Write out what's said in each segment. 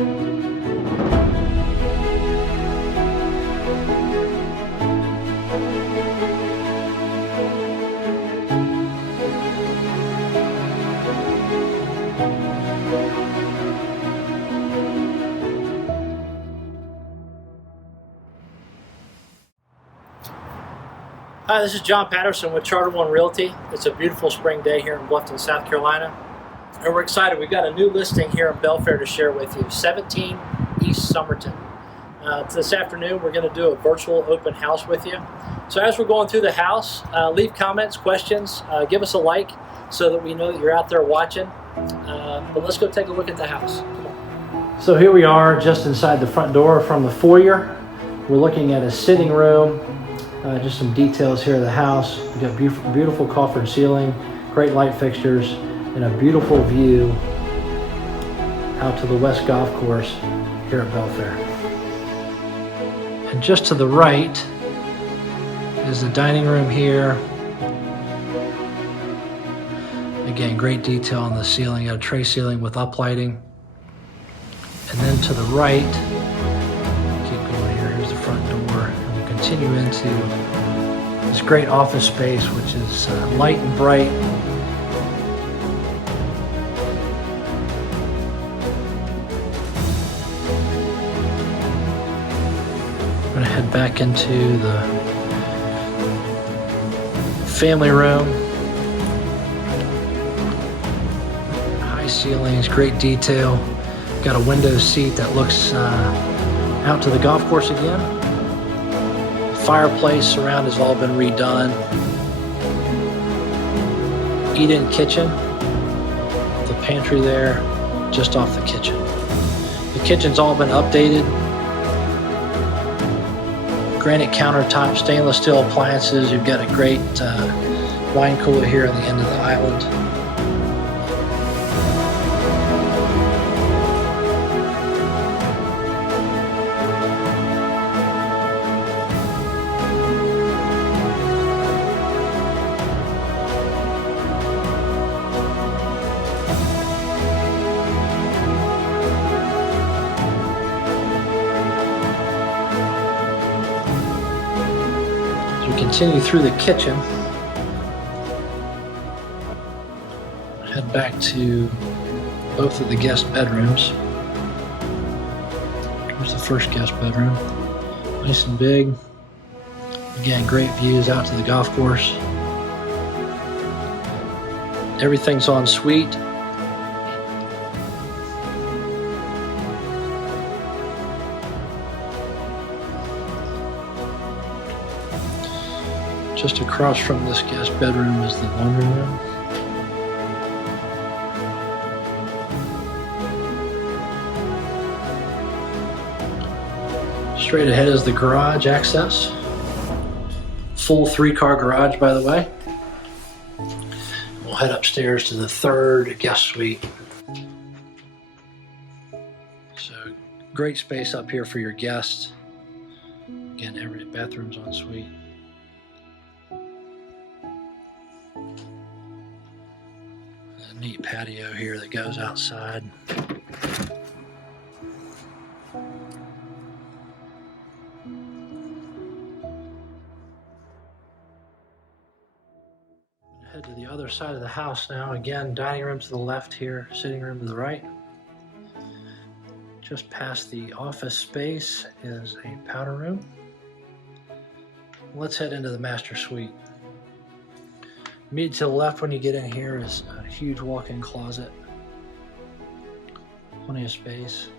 Hi, this is John Patterson with Charter One Realty. It's a beautiful spring day here in Bluffton, South Carolina. And we're excited. We've got a new listing here in Belfair to share with you, 17 East Summerton. This afternoon, we're going to do a virtual open house with you. So as we're going through the house, leave comments, questions, give us a like so that we know that you're out there watching. But let's go take a look at the house. Come on. So here we are just inside the front door from the foyer. We're looking at a sitting room. Just some details here of the house. We've got beautiful coffered ceiling, great light fixtures, and a beautiful view out to the west golf course here at Belfair. And just to the right is the dining room here. Again, great detail on the ceiling. Got a tray ceiling with uplighting. And then to the right, keep going here, here's the front door. And we'll continue into this great office space, which is light and bright. I'm going to head back into the family room. High ceilings, great detail. Got a window seat that looks out to the golf course again. Fireplace around has all been redone. Eat-in kitchen. The pantry there, just off the kitchen. The kitchen's all been updated. Granite countertop, stainless steel appliances. You've got a great wine cooler here at the end of the island. Continue through the kitchen, head back to both of the guest bedrooms. Here's the first guest bedroom, nice and big. Again, great views out to the golf course. Everything's en suite. Just across from this guest bedroom is the laundry room. Straight ahead is the garage access. Full 3-car garage, by the way. We'll head upstairs to the third guest suite. So great space up here for your guests. Again, every bathroom's en suite. Neat patio here that goes outside. Head to the other side of the house now. Again, dining room to the left here, sitting room to the right. Just past the office space is a powder room. Let's head into the master suite. Immediately to the left when you get in here is a huge walk-in closet. Plenty of space.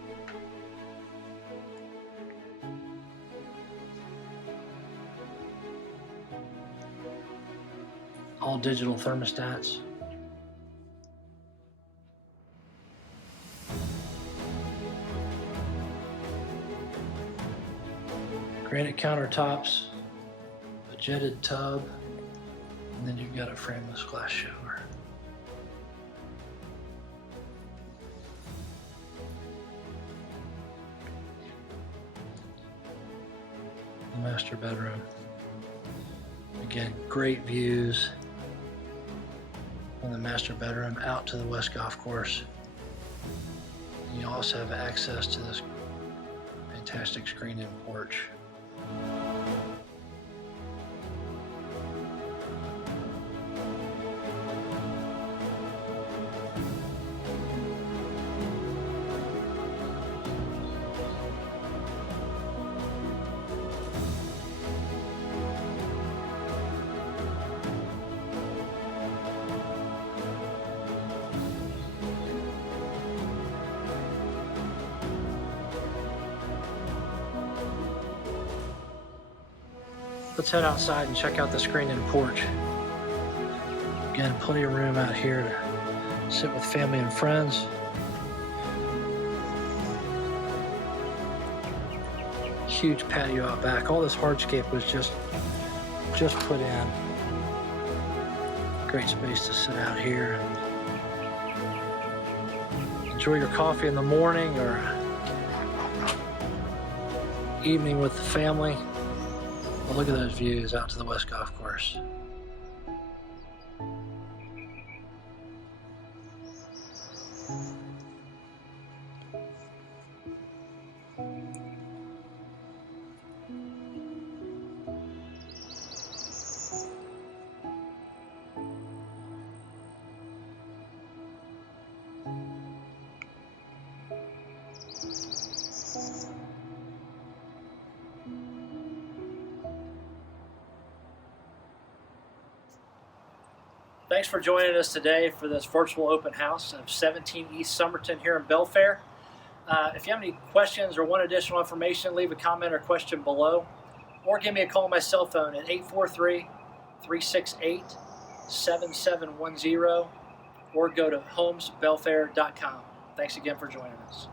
All digital thermostats. Granite countertops, a jetted tub. And then you've got a frameless glass shower. The master bedroom. Again, great views on the master bedroom out to the west golf course. You also have access to this fantastic screened-in porch. Let's head outside and check out the screened-in porch. Again, plenty of room out here to sit with family and friends. Huge patio out back. All this hardscape was just put in. Great space to sit out here and enjoy your coffee in the morning or evening with the family. Well, look at those views out to the West Golf Course. Thanks for joining us today for this virtual open house of 17 East Summerton here in Belfair. If you have any questions or want additional information, leave a comment or question below, or give me a call on my cell phone at 843-368-7710, or go to homesbelfair.com. Thanks again for joining us.